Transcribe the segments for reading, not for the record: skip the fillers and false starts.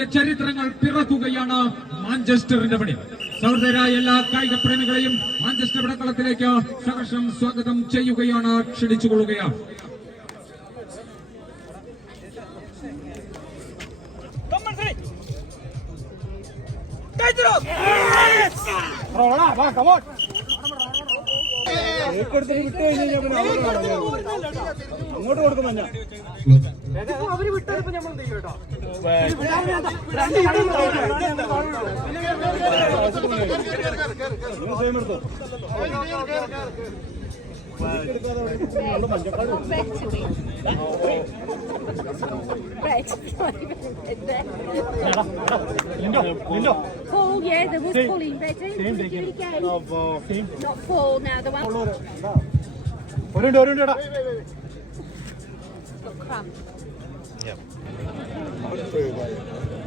പുതിയ ചരിത്രങ്ങൾ പിറക്കുകയാണ് മാഞ്ചസ്റ്ററിന്റെ പണി. സൗഹൃദരായ എല്ലാ കായിക പ്രേമികളെയും മാഞ്ചസ്റ്റർ പടക്കളത്തിലേക്ക് സഹർഷം സ്വാഗതം ചെയ്യുകയാണ്, ക്ഷണിച്ചുകൊള്ളുകയാണ്. അങ്ങോട്ട് കൊടുക്കുമല്ല അവര് വിട്ടപ്പോ നമ്മൾ കേട്ടോ Paul, yeah, there was pulling better. Not Paul now, the one.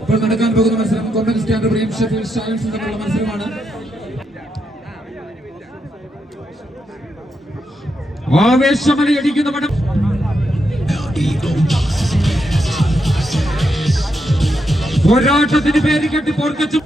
ഇപ്പോൾ നടക്കാൻ പോകുന്ന മത്സരം കൊമ്പൻ സ്റ്റാൻഡർഡ് ഷെഫീൽഡ് സ്റ്റാലിൻസ് തമ്മിലുള്ള മത്സരമാണ്. ആവേശമലയടിക്കുന്ന പടം പോരാട്ടത്തിന് പേര് കെട്ടി പോർക്കച്ചു.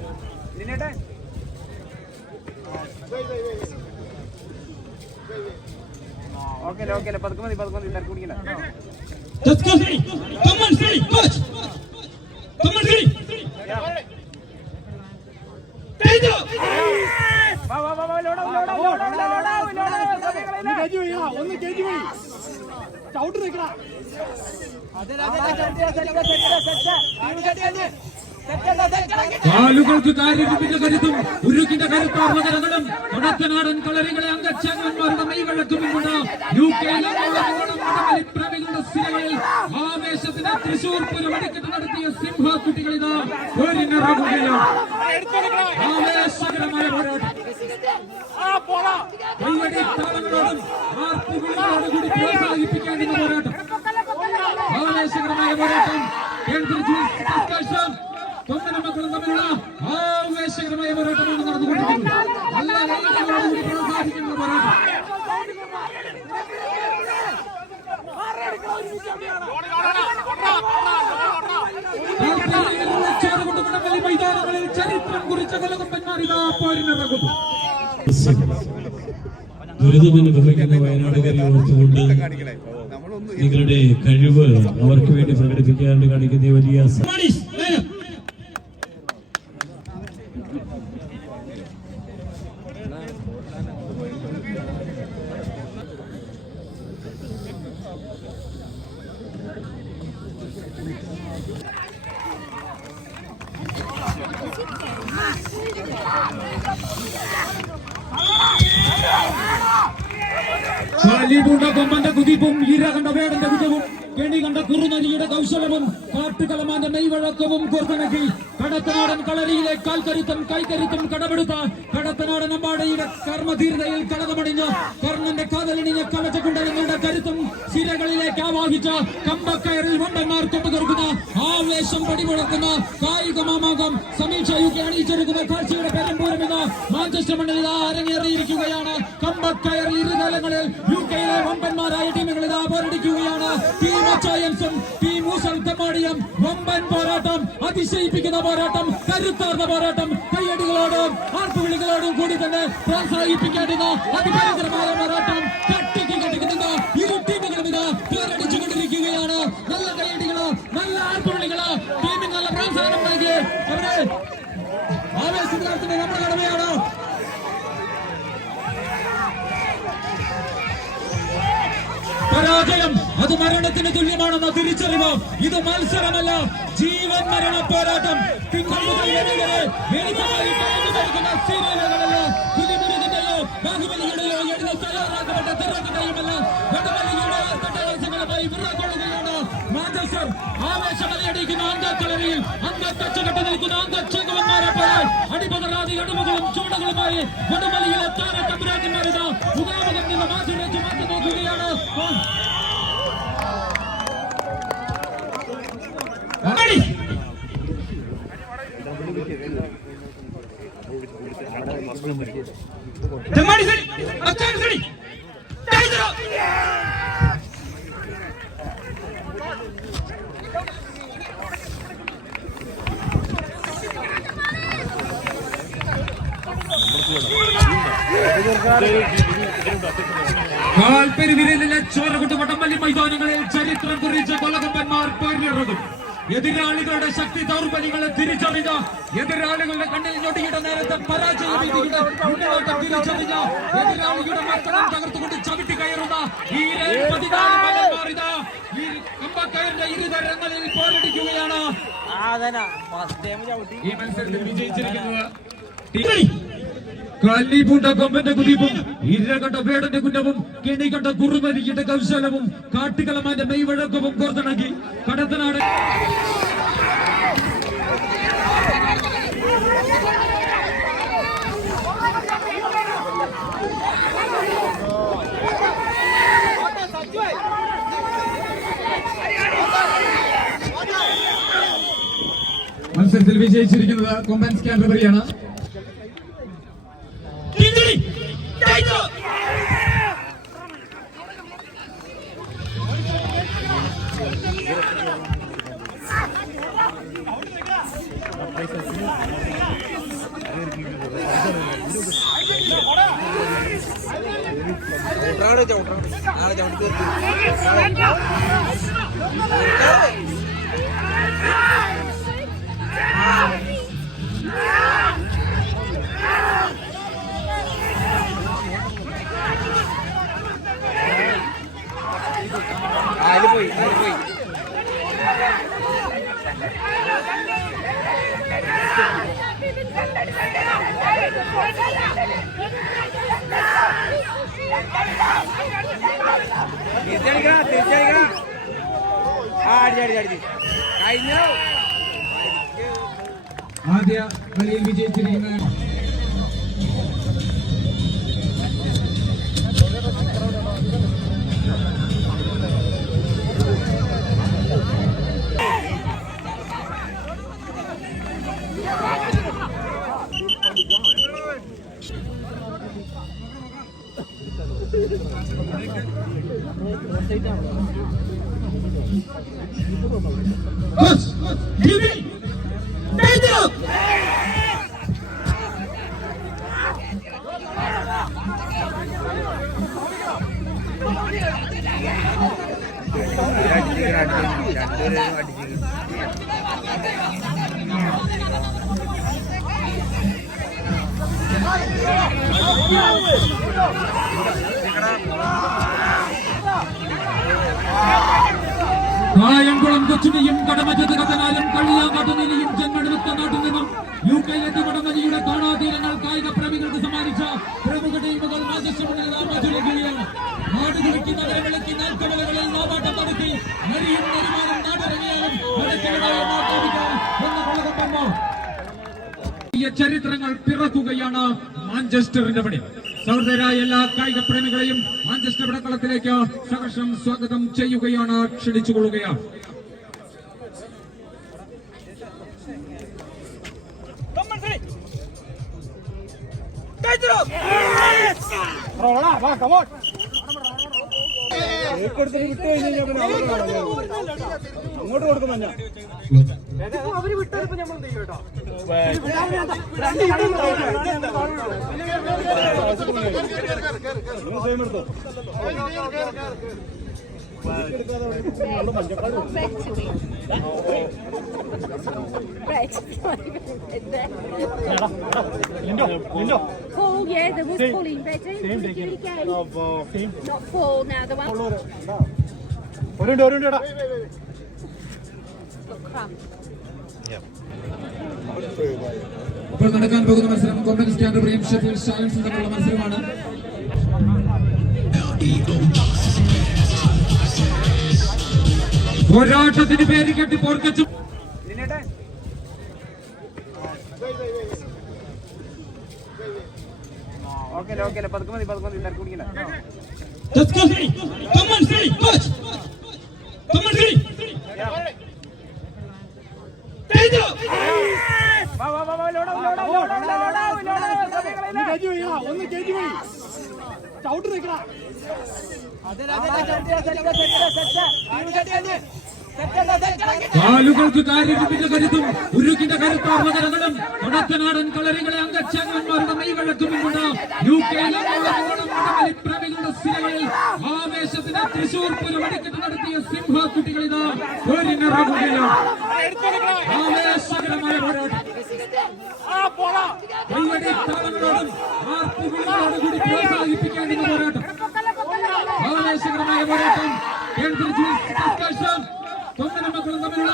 കാലുകൾക്ക് കാര്യത്തിന്റെ കരുത്തും ഉരുക്കിന്റെ കരുത്താർന്ന കരങ്ങളും കടത്തനാടൻ കളരികളെ അംഗച്ചങ്ങന്മാരുടെ മെയ്വഴക്കുമുണ്ട്. പ്രേമികളുടെ സ്ഥിരകളിൽ ആവേശത്തിന് തൃശൂർ പൂരം വെടിക്കെട്ട് നടത്തിയ സിംഹക്കുട്ടികളിതാ ഒരുങ്ങിറങ്ങുകയാണ്. ആവേശകരമായ പോരാട്ടം കൈവടിത്താളങ്ങളോടും ആർപ്പുകളോടും കൂടി പ്രോത്സാഹിപ്പിക്കേണ്ടുന്ന പോരാട്ടം. ആവേശകരമായ പോരാട്ടം തൊമ്മനും മക്കളും തമ്മിലുള്ള ആവേശകരമായ പോരാട്ടമാണ് നടന്നുകൊണ്ടിരിക്കുന്നത്. നല്ല കൈകളോടുകൂടി പ്രോത്സാഹിക്കുന്ന പോരാട്ടം. മൈതാനങ്ങളിൽ ചരിത്രം കുറിച്ച കലകൊമ്പന്മാർ ഇതാ പോരിനിറങ്ങുന്നു. ദുരിതമനുഭവിക്കുന്ന വയനാടുകാരെ ഓർത്തുകൊണ്ട് നിങ്ങളുടെ കഴിവ് അവർക്ക് വേണ്ടി പ്രകടിപ്പിക്കാണ്ട് കാണിക്കുന്ന വലിയ കൊമ്പന്റെ കുതിപ്പും ഈര കണ്ട വേടന്റെ വിജയവും കെണി കണ്ട കുറുനരിയുടെ കൗശലവും കാട്ടുകളമാന്റെ മെയ്വഴക്കവും കോർത്തിണക്കി കടത്തനാടൻ കളരിയിലെ കാൽക്കരുത്തും കൈക്കരുത്തും കടമെടുത്ത കടത്തനാടൻ അമ്പാടയുടെ കർമ്മധീരതയിൽ കളതമണിഞ്ഞ് കർണന്റെ കാതലിണിഞ്ഞ കവചകുണ്ടലങ്ങളുടെ കരുത്തും സിരകളിലേക്ക് ആവാഹിച്ച കമ്പക്കയറിൽ വമ്പന്മാർ കൊമ്പുകർക്കുന്ന ആവേശം പടിമുഴക്കുന്ന കായിക മാമാകം സമീക്ഷ യുക്കെ അണിയിച്ചൊരുക്കുന്ന കാഴ്ചയുടെ പെരമ്പൂരമിത മാഞ്ചസ്റ്റർ മണ്ണിൽ അരങ്ങേറിയിരിക്കുകയാണ്. കമ്പക്കയറിൽ ഇരുതലങ്ങളിൽ യുകെയിലെ വമ്പന്മാരായ ടീമുകൾ ഇതാ പോരടിക്കുകയാണ്. ടീം അച്ചായൻസും ടീം ഊസൽ തെമ്മാടിയും വമ്പൻ പോരാട്ടം, അതിശയിപ്പിക്കുന്ന പോരാട്ടം, കരുത്താർന്ന പോരാട്ടം, കയ്യടികളോടും ആർപ്പുവിളികളോടും കൂടി തന്നെ പ്രോത്സാഹിപ്പിക്കേണ്ടുന്ന അതിഭയങ്കരമായ പോരാട്ടം. കട്ടിക്ക് കട്ടിക്കുന്ന ഇരു ടീമുകളും ഇത് പോരടിച്ചുകൊണ്ടിരിക്കുകയാണ്. നല്ല കയ്യടികള്, നല്ല ആർപ്പുവിളികള്, ടീമിന് നല്ല പ്രോത്സാഹനം നൽകി അവരെ ആവേശത്തിലാർത്തുന്ന നമ്മുടെ കടമയാണ്. പരാജയം അത് മരണത്തിന് തുല്യമാണെന്ന തിരിച്ചറിവ്. ഇത് മത്സരമല്ല, ജീവൻ മരണ പോരാട്ടം. തിങ്കൾ മുതൽ സീരിയലുകളല്ല, പുലിമുരുകന്റെയോ ബാഹുബലിയുടെയോ എഴുതി തയ്യാറാക്കപ്പെട്ട തിരക്കഥയുമല്ല, വടമല്ലിയുടെ കട്ടയാസങ്ങളുമായി വിറകൊള്ളുകയാണ് മാഞ്ചസ്റ്റർ. ആവേശമലയടിക്കുന്ന അംഗക്കളരിയിൽ അംഗത്തച്ചുകെട്ട് നിൽക്കുന്ന അംഗച്ചങ്കവന്മാരെ പോലെ അടിപതറാതി അടിമകളും ചൂടകളുമായി വടമല്ലിയിലെ താരത്തമ്പുരാക്കന്മാരിത് ഉദാമുഖം നിന്ന് മാറ്റി മാറ്റി നോക്കുകയാണ്. കാൽപ്പെരുവിരലിലെ ചോര കൊണ്ട് വടംവലി മൈതാനങ്ങളിൽ ചരിത്രം കുറിച്ച കൊലകൊമ്പന്മാർ പേരിലിറങ്ങും. എതിരാളികളുടെ ശക്തി ദൗർബല്യങ്ങളെ തിരിച്ചറിഞ്ഞ, എതിരാളികളുടെ കണ്ണിൽ ഞൊടിയുടെ നേരത്തെ പരാജയ ഭീതിയുടെ മുന്നോട്ടം തിരിച്ചറിഞ്ഞ, എതിരാളിയുടെ മർത്തനം തകർത്തുകൊണ്ട് ചവിട്ടി കയറുന്ന ഈ 14 മലമാറിത ഈ കമ്പക്കയറിന്റെ ഇരുതരങ്ങളിൽ പോരടിക്കുകയാണ്. ഈ മത്സരത്തിൽ വിജയിച്ചിരിക്കുന്നത് കല്ലിപൂണ്ട കൊമ്പന്റെ കുതിപ്പും ഇരകണ്ട വേടന്റെ കുന്നവും കെണികണ്ട കുറുമരിയുടെ കൗശലവും കാട്ടുകളമാന്റെ മെയ്വഴക്കവും കോർത്തിണക്കി കടത്തനാട് മത്സരത്തിൽ വിജയിച്ചിരിക്കുന്നത് കൊമ്പൻസ് കാൻറ്റർബറിയാണ്. ആദ്യ കളിയിൽ വിജയിച്ചിരിക്കുന്ന കായംകുളം കൊച്ചിനെയും കടമറ്റത്ത് കത്തനാലും കളിയാങ്കാട്ടുനിലയും ജന്മടുത്ത നാട്ടിൽ നിന്നും UK-യിലെത്തി വടംവലിയുടെ കാണാതീരങ്ങൾ കായിക പ്രേമികൾക്ക് സമ്മാനിച്ച പ്രമുഖ ടീമുകൾ മാഞ്ചസ്റ്ററിൽ ആർമാചരിക്കുകയാണ്. നാടുകുലുക്കി നഗരങ്ങളിലേക്ക് നാൽക്കവലകളിൽ നാവാട്ടം നടത്തി നരിയും നെരുമാനും നാടിറങ്ങിയാലും എന്ന കൊള്ളകൊമ്പന്മാർ ചരിത്രങ്ങൾ പിറക്കുകയാണ് മാഞ്ചസ്റ്ററിന്റെ പണി. സഹോദരരായ എല്ലാ കായിക പ്രേമികളെയും മാഞ്ചസ്റ്റർ പടക്കളത്തിലേക്ക് സഹർഷം സ്വാഗതം ചെയ്യുകയാണ്, ക്ഷണിച്ചുകൊള്ളുകയാണ്. അങ്ങോട്ട് കൊടുക്കുന്ന അവര് വിട്ടപ്പോ നമ്മൾ എന്ത് ചെയ്യും കേട്ടോ. Paul, yeah, there was pulling better. Same again. Not Paul now, the one. ഒരു ഇപ്പോൾ നടക്കാൻ പോകുന്ന മത്സരം കൊമ്പൻസ് കാൻറ്റർബറിയും ഷെഫീൽഡ് ഷാലൻസും തമ്മിലുള്ള മത്സരമാണ്. പോരാട്ടത്തിന് പേര് കെട്ടി പോർക്കച്ചു ഒന്ന് കേജി പോയി ചവിട്ട് നിൽക്കണ കാലുകൾക്ക് കാര്യത്തിന്റെ കരുത്തും ഉരുക്കിന്റെ കരുത്താർന്ന കരങ്ങളും കടത്തനാടൻ കളരികളെ അംഗച്ചങ്ങന്മാരുടെ മെയ്വഴക്കുമുണ്ട്. UK പ്രേമികളുടെ സിരകളിൽ ആവേശത്തിന് തൃശൂർ പൂരം വെടിക്കെട്ട് നടത്തിയ സിംഹക്കുട്ടികളിതാ ഒരുങ്ങിറങ്ങുകയാണ്. ആവേശകരമായ പോരാട്ടം കൈവടിത്താളങ്ങളോടും ആർപ്പുകളോടും കൂടി പ്രോത്സാഹിപ്പിക്കേണ്ടുന്ന പോരാട്ടം. ആവേശകരമായ പോരാട്ടം തൊമ്മനും മക്കളും തമ്മിലുള്ള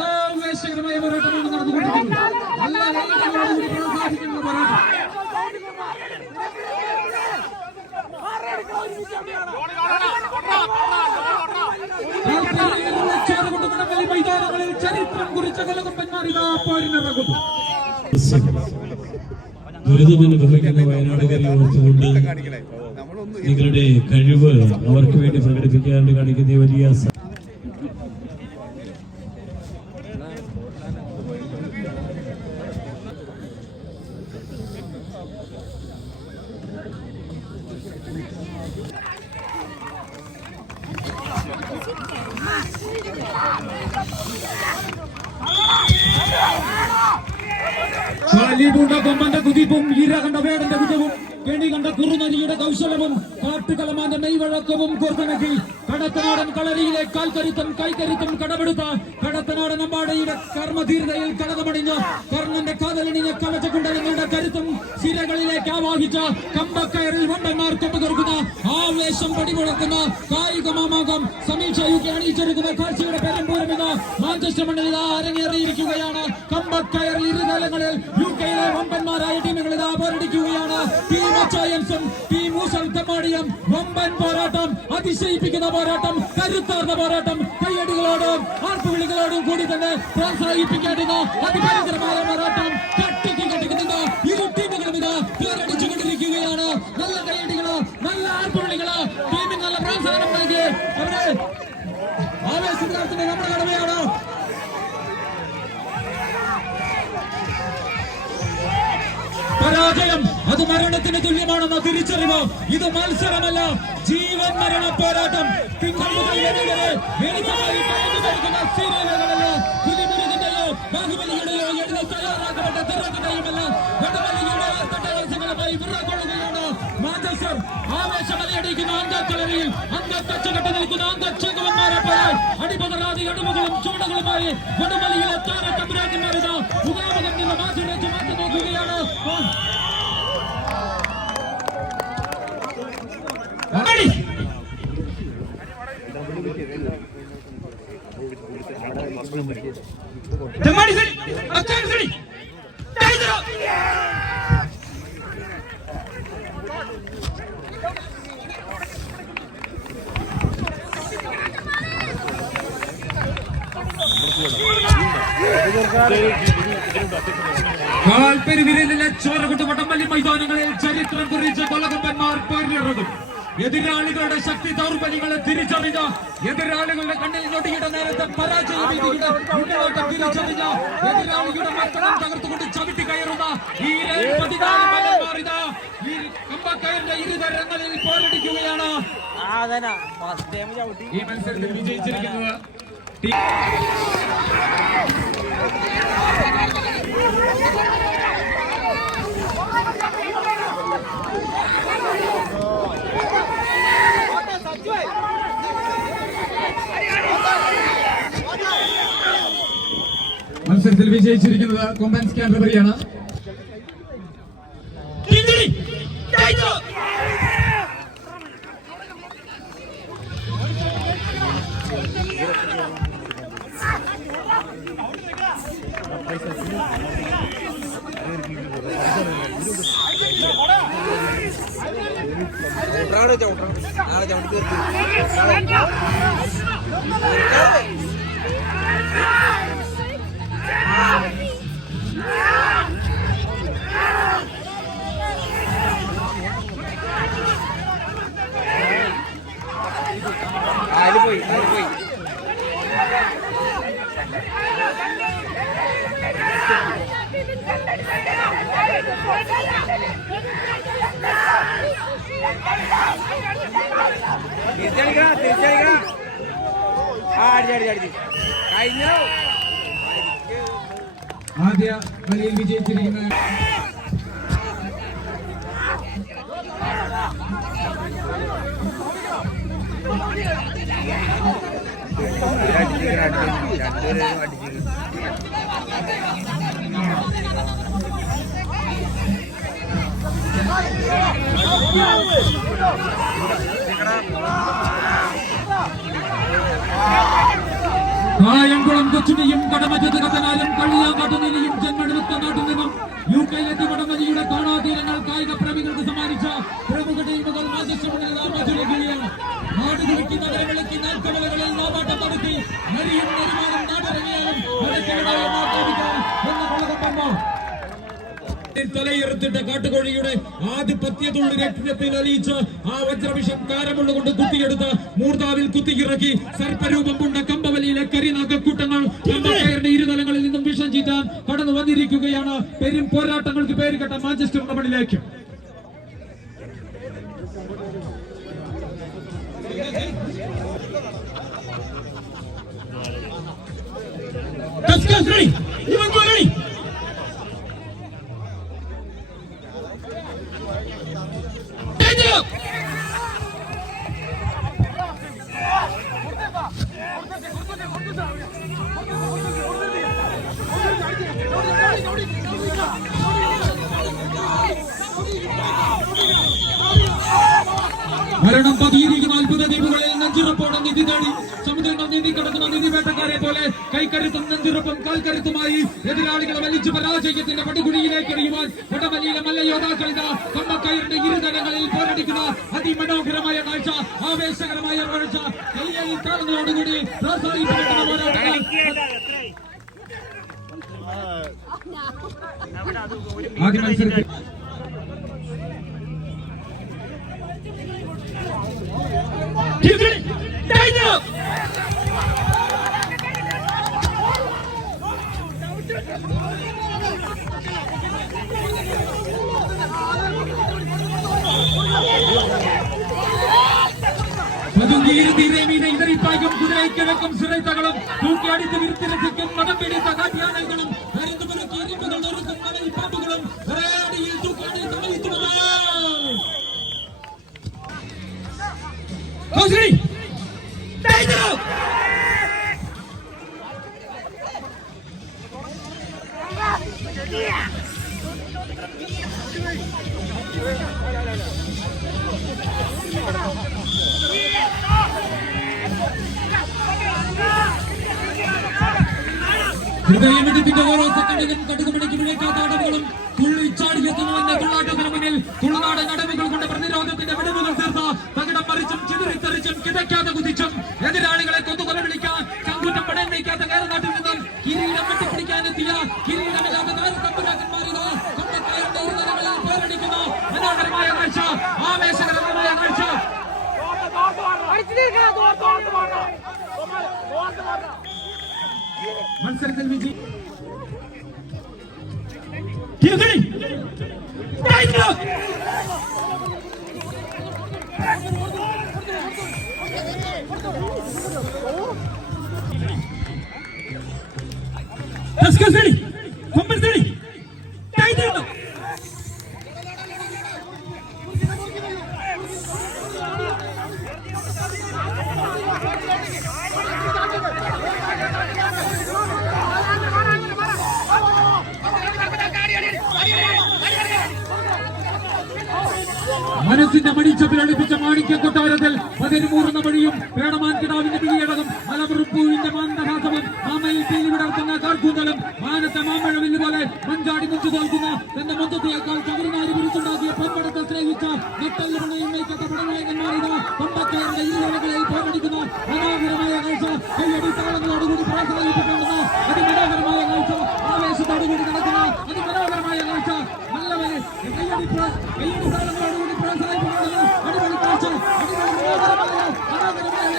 ആവേശകരമായ പോരാട്ടമാണ് നടന്നുകൊണ്ടിരിക്കുന്നത്. നല്ല ലൈനുകളോടുകൂടി പ്രോത്സാഹിക്കുന്ന പോരാട്ടം. മൈതാനങ്ങളിൽ ചരിത്രം കുറിച്ച കലകൊമ്പന്മാർ ഇതാ പോരിനിറങ്ങുന്നു. ദുരിതമനുഭവിക്കുന്ന വയനാടുകാരെ ഓർത്തുകൊണ്ട് നിങ്ങളുടെ കഴിവ് അവർക്ക് വേണ്ടി പ്രകടിപ്പിക്കാണ്ട് കാണിക്കുന്ന വലിയ കൊമ്പന്റെ കുതിപ്പും ഈര കണ്ട വേടന്റെ കുറ്റവും കെണി കണ്ട കുറുനരിയുടെ കൗശലവും കാട്ടുകലമാന്റെ മെയ്വഴക്കവും കോർത്തിണക്കി കടത്തനാടൻ കളരിയിലെ കാൽക്കരുത്തും കൈക്കരുത്തും കടമെടുത്ത കടത്തനാടൻ അമ്പാടയുടെ കർമ്മധീരതയിൽ കടതമണിഞ്ഞ് കർണന്റെ കാതലിണിഞ്ഞ കവചകുണ്ടലങ്ങളുടെ കരുത്തും സിരകളിലേക്ക് ആവാഹിച്ച കമ്പക്കയറിൽ വമ്പന്മാർ കൊമ്പുകൊടുക്കുന്ന ആവേശം പടിമുഴക്കുന്ന കായിക മാമാകം സമീക്ഷ UK അണിയിച്ചെടുക്കുന്ന കാഴ്ചയുടെ പെരമ്പൂരമെന്ന് മാഞ്ചസ്റ്റർ മണ്ണിൽ അരങ്ങേറിയിരിക്കുകയാണ്. കമ്പക്കയറിൽ ഇരുതലങ്ങളിൽ UK-യിലെ വമ്പന്മാരായ ടീമുകൾ ഇതാ പോരടിക്കുകയാണ്. ടീം അച്ചായൻസും ടീം ഊസൽ തെമ്മാടിയും വമ്പൻ പോരാട്ടം, അതിശയിപ്പിക്കുന്ന പോരാട്ടം, കരുത്താർന്ന പോരാട്ടം, കയ്യടികളോടും ആർപ്പുവിളികളോടും കൂടി തന്നെ പ്രോത്സാഹിപ്പിക്കേണ്ടുന്ന അതിഭയങ്കരമായ പോരാട്ടം. കട്ടിക്ക് കട്ടിക്കുന്ന ഇരു ടീമുകളും ഇതാ പോരടിച്ചുകൊണ്ടിരിക്കുകയാണ്. നല്ല കയ്യടികള്, നല്ല ആർപ്പുവിളികള്, ടീമിന് നല്ല പ്രോത്സാഹനം നൽകി അവരെ ആവേശത്തിലാർത്തുന്നത് നമ്മുടെ കടമയാണ്. പരാജയം അത് മരണത്തിന് തുല്യമാണെന്ന തിരിച്ചറിവ്. ഇത് മത്സരമല്ല, ജീവൻ മരണ പോരാട്ടം. തിങ്കൾ മുതൽ വെളിച്ചമായി കഴിക്കുന്ന സീരിയലുകളല്ല, പുലിമുരുകന്റെയോ ബാഹുബലിയുടെയോ എഴുതി തയ്യാറാക്കപ്പെട്ട തിരക്കഥയുമല്ല, വടവലിയുടെ അർത്ഥങ്ങളുമായി വിറകൊള്ളുകയാണ് മാഞ്ചസ്റ്റർ. ആവേശമലയടിക്കുന്ന അംഗക്കളരിയിൽ അംഗക്കച്ചകെട്ട് നിൽക്കുന്ന അംഗച്ചകവന്മാരെ പോലെ അടിപതറാതെ അടിമകളും ചുവടുകളുമായി വടവലിയിലെ താരത്തമ്പുരാക്കന്മാരിത മുഖാമുഖം നിന്ന് മാറ്റി നോക്കുകയാണ്. കാൽപ്പെരുവിരലിലെ ചോര കൊണ്ട് വടംവലി മൈതാനങ്ങളിൽ ചരിത്രം കുറിച്ച കൊലകൊമ്പന്മാർ പോരിനിറങ്ങും. എതിരാളികളുടെ ശക്തി ദൗർബല്യങ്ങളെ തിരിച്ചറിഞ്ഞ, എതിരാളികളുടെ കണ്ണിൽ നൊടിയുടെ നേരത്തെ പരാജയം തിരിച്ചറിഞ്ഞ, എതിരാളിയുടെ മക്കളും തകർത്തുകൊണ്ട് ചവിട്ടി കയറുന്ന ഈ 14 മലന്മാരിതാ ഈ കമ്പക്കയറിന്റെ ഇരുതരങ്ങളിൽ പോരടിക്കുകയാണ്. ഈ മത്സരത്തിൽ വിജയിച്ചിരിക്കുന്നത് മത്സരത്തിൽ വിജയിച്ചിരിക്കുന്നത് കൊമ്പൻസ് കാൻറ്റർബറിയാണ്. തിരിച്ചടിക്കണം. ആദ്യ കളിയിൽ വിജയിച്ചിരിക്കുന്ന കായംകുളം കൊച്ചുണിയും കടമറ്റത്ത് കത്തനാലും കള്ളിയാങ്കാട്ടുനിലയും ജന്മടുത്ത നാട്ടിൽ നിന്നും UK-യിലെത്തി വടംവലിയുടെ കാണാതീരങ്ങൾ കായിക പ്രേമികൾക്ക് സമ്മാനിച്ച പ്രമുഖ ടീമുകൾ മാധ്യക്ഷമണിയാണ്. നാട് കുറിക്കുന്ന വരവിളക്കി നാൽക്കവലകളിൽ നാവാട്ടം നടത്തി നരിയും നെരുമാനും നാടിറങ്ങിയാലും എന്ന കൊള്ളകപ്പമ്മ തലയെടുത്തിട്ട കാട്ടുകോഴിയുടെ ആധിപത്യത്തുള്ളി രക്തത്തിൽ അലിയിച്ച് ആ വജ്രവിഷം കാരമുള്ളുകൊണ്ട് കുത്തിയെടുത്ത് മൂർധാവിൽ കുത്തിയിറക്കി സർപ്പരൂപം കൊണ്ട കമ്പവലിയിലെ കരിനാക്കക്കൂട്ടങ്ങൾ കമ്പക്കയറിന്റെ ഇരുതലങ്ങളിൽ നിന്നും വിഷം ചീറ്റാൻ കടന്നു വന്നിരിക്കുകയാണ്. പെരും പോരാട്ടങ്ങൾക്ക് പേരുകെട്ട മാഞ്ചസ്റ്റർ മണ്ണിലേക്ക്. മരണം പതിയിരിക്കുന്ന അത്ഭുത ദ്വീപുകളിൽ നെഞ്ചുറപ്പോടെ നിധി തേടി സമുദ്രങ്ങൾ നീന്തി കിടക്കുന്ന നിധി വേട്ടക്കാരെ പോലെ കൈക്കരുത്തും നെഞ്ചുറപ്പും കാൽക്കരുത്തുമായി എതിരാളികളെ വലിച്ചു പരാജയത്തിന്റെ പടുകുഴിയിലേക്ക് എറിയുവാൻ വടംവലിയിലെ മല്ലയോദ്ധാക്കളിതാ കമ്പക്കയറിന്റെ ഇരുതലങ്ങളിൽ പോരടിക്കുന്ന അതിമനോഹരമായ കാഴ്ച, ആവേശകരമായ കാഴ്ച. കയ്യിൽ താളങ്ങളോടുകൂടി പ്രോത്സാഹിപ്പിക്കുന്ന പോരാട്ടങ്ങൾ ആദ്യ മത്സരത്തിൽ இதறிப்பாய்க்கும் குதிரை கிழக்கும் சிறைத்தகளும் தூக்கி அடித்து விருத்திரசிக்கும் மதம் பிடித்த காட்டியானைகளும் அறிந்து பிறகு எரிப்புகள் நொறுக்கும் மலை பாம்புகளும் ஒரே அடியில் தூக்கி அடித்து வைத்துள்ளனர். ഹൃദയമിടിപ്പിന്റെ ഓരോ സെക്കൻഡിലും കടുകുമണിക്ക് വിളിക്കാത്ത അടവുകളും തുള്ളിച്ചാടിയെത്തുന്നുവെന്ന തുള്ളാട്ടത്തിന് മുന്നിൽ തുളുനാടൻ അടവുകൾ കൊണ്ട് പ്രതിരോധത്തിന്റെ വിടവുകൾ ചേർത്ത തകിടം മറിച്ചും ചിതറിത്തെറിച്ചും കിതയ്ക്കാതെ കുതിച്ചും എതിരാളികളെ കൊത്തുകൊല വിളിക്കാൻ ചങ്കൂറ്റം പടയം വയ്ക്കാത്ത കേരളനാട്ടിൽ നിന്നും കിരീടം വെട്ടിപ്പിടിക്കാനെത്തിയ കിരീടമില്ലാത്ത താരതമ്പുരാക്കന്മാരിതാ കമ്പക്കയറിന്റെ ഇരുതലകളിൽ പോരടിക്കുന്ന മനോഹരമായ കാഴ്ച, ആവേശകരമായ കാഴ്ച. മത്സരത്തിൽ വിജയി മനസ്സിന്റെ മണിച്ചപ്പിൽ അടുപ്പിച്ച മാണിക്യ കൊട്ടാരത്തിൽ പതിരുമൂറുന്ന വഴിയും പേടമാൻ കിടാവിന്റെ പിടിയടകം മലമുറുപ്പൂവിന്റെ മാന്തഹാസവും മാമയിൽ പീലി വിടർത്തുന്ന കാർക്കൂന്തലും മാനത്തെ മാമ്പഴവില്ല് പോലെ മഞ്ചാടി മുച്ചു തോൽക്കുന്ന തന്റെ മൊത്തത്തേക്കാൾ കവറിനാരി പിടിച്ചുണ്ടാക്കിയ പമ്പടത്തെ സ്നേഹിച്ച നട്ടല് പണയും വയ്ക്കാത്ത പടനായകന്മാരിത പമ്പക്കയറിന്റെ ഇരുവകളിൽ പോരടിക്കുന്ന മനോഹരമായ കാഴ്ച, കൈയടി താളങ്ങളോടുകൂടി പ്രോത്സാഹിപ്പിക്കേണ്ടുന്ന അതിമനോഹരമായ കാഴ്ച, ആവേശത്തോടുകൂടി നടക്കുന്ന അതിമനോഹരമായ കാഴ്ച, നല്ലവരെ കൈയടി താളങ്ങളോടുകൂടി പ്രോത്സാഹിപ്പിക്കേണ്ടുന്ന അടിപൊളി കാഴ്ച, അടിപൊളി മനോഹരമായ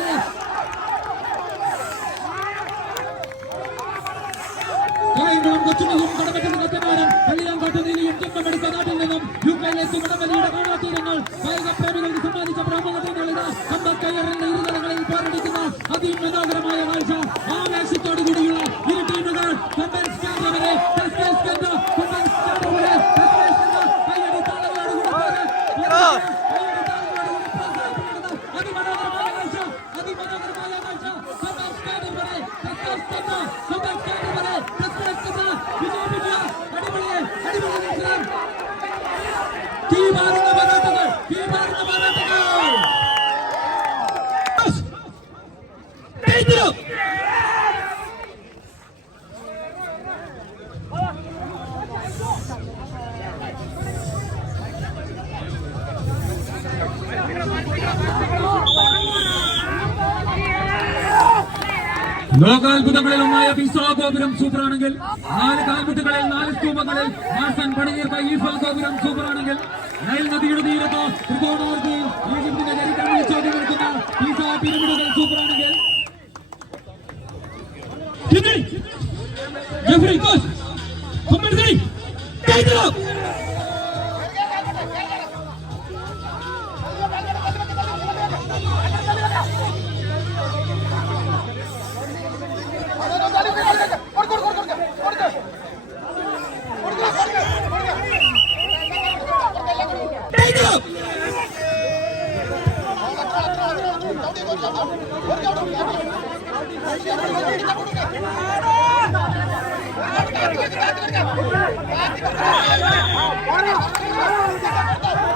കായംകുളം കൊച്ചുണിയും കടമറ്റത്ത് കത്തനാരും കള്ളിയാങ്കാട്ടുനിലയും ജന്മമെടുത്ത നാട്ടിൽ നിന്നും UK-യിലെത്തി വടംവലിയുടെ കാണാതീരങ്ങൾ കായിക പ്രേമികൾക്ക് സമ്മാനിച്ച പ്രമുഖ ടീമുകളിത് കമ്പക്കയറിന്റെ ഇരുതലങ്ങളിൽ പോരടിക്കുന്ന അതിമനോഹരമായ കാഴ്ച, ആവേശത്തോടുകൂടി ലോകാത്ഭുതങ്ങളിൽ ഒന്നായ പിസ ഗോപുരം സൂപ്പറാണെങ്കിൽ 4 കാൽമുട്ടുകളിൽ 4 സ്തൂപങ്ങളിൽ മാസൻ പണിതീർത്ത ഈഫൽ ഗോപുരം സൂപ്പറാണെങ്കിൽ നൈൽ നദിയുടെ തീരത്ത് ത്രികോണാകൃതിയിൽ ഈജിപ്തിന്റെ ചരിത്രം വിളിച്ചോതി നിൽക്കുന്ന പിസ പിരമിഡുകൾ സൂപ്പറാണെങ്കിൽ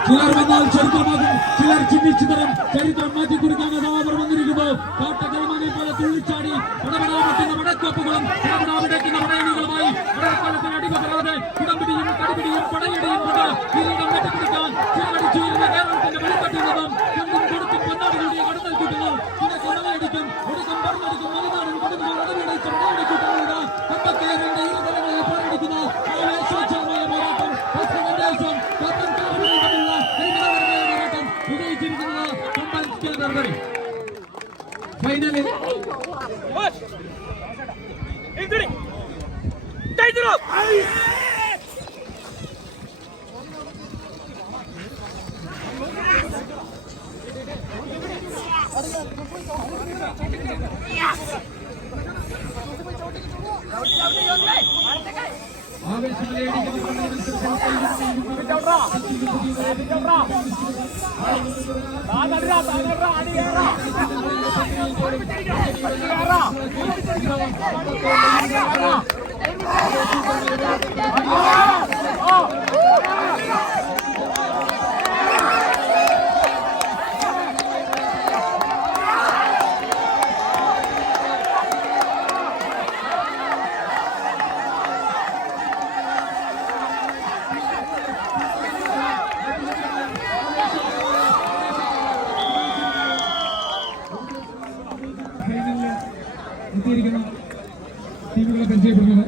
ചിലർ വന്നാൽ ചരിത്രമാകും, ചിലർ ചിഹ്നിച്ചിതരം ചരിത്രം മാറ്റി കുറിക്കാൻ അവർ വന്നിരിക്കുമ്പോൾ കാട്ടകൽമാനെ പോലെ തുള്ളിച്ചാടി പടപടാപെട്ടുന്ന മടക്കോപ്പുകളും പടപടാപെടുന്ന പടയണികളുമായി മഴക്കാലത്തിൽ അടിമപ്പെടാതെ കുടമ്പിടിയും കടിപിടിയും പടയടിയും കൊണ്ട് കിരീടം വെട്ടിപ്പിടിക്കാൻ ചിലകടിച്ചുയരുന്ന കേരളത്തിന്റെ വെളിപ്പെട്ടിരുന്നതും കണ്ടും കൊടുത്തും പൊന്നാടികളുടെ കടന്നൽ കൂട്ടുന്നു. പിന്നെ കൊള്ളയടിക്കും ഒടുക്കം പറഞ്ഞടിക്കും മലനാടും കൊടുമ്പോൾ അടവിടയിച്ച പടയടിക്കൂട്ടുകളുടെ കപ്പക്കേറിന്റെ ഇരുതലങ്ങളിൽ പോരടിക്കുന്ന ആവേശോജ്ജലമായ പോരാട്ടം ദേശം കത്തൻ കാവുകളിൽ തമ്മിലുള്ള കരിമലവരമായ പോരാട്ടം വിജയിച്ചിരിക്കുന്നത് കമ്പൻ ഫൈനലിൽ എത്തിയിരിക്കുന്ന ടീമുകളെ പരിചയപ്പെടുന്നത്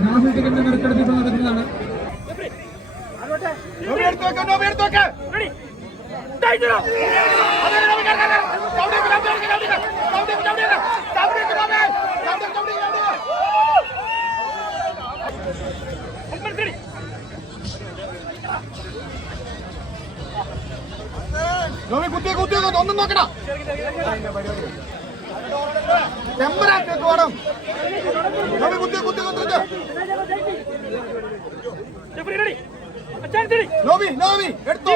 രാഹുൽ ടിക്കറ്റിന്റെ നറുക്കെടുപ്പ് ഇപ്പോൾ നടക്കുന്നതാണ്. കുത്തിയൊക്കെ ഒന്നും നോക്കണ ടെമ്പറാക്കി വേണം ലോബി ലോബി എടുത്തോ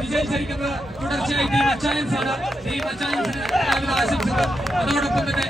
വിജയിച്ചിരിക്കുന്നത് തുടർച്ചയായി ടീം അച്ചായൻസ് ആണ്. ടീം അച്ചായൻസിന് ആശംസകൾ. അതോടൊപ്പം തന്നെ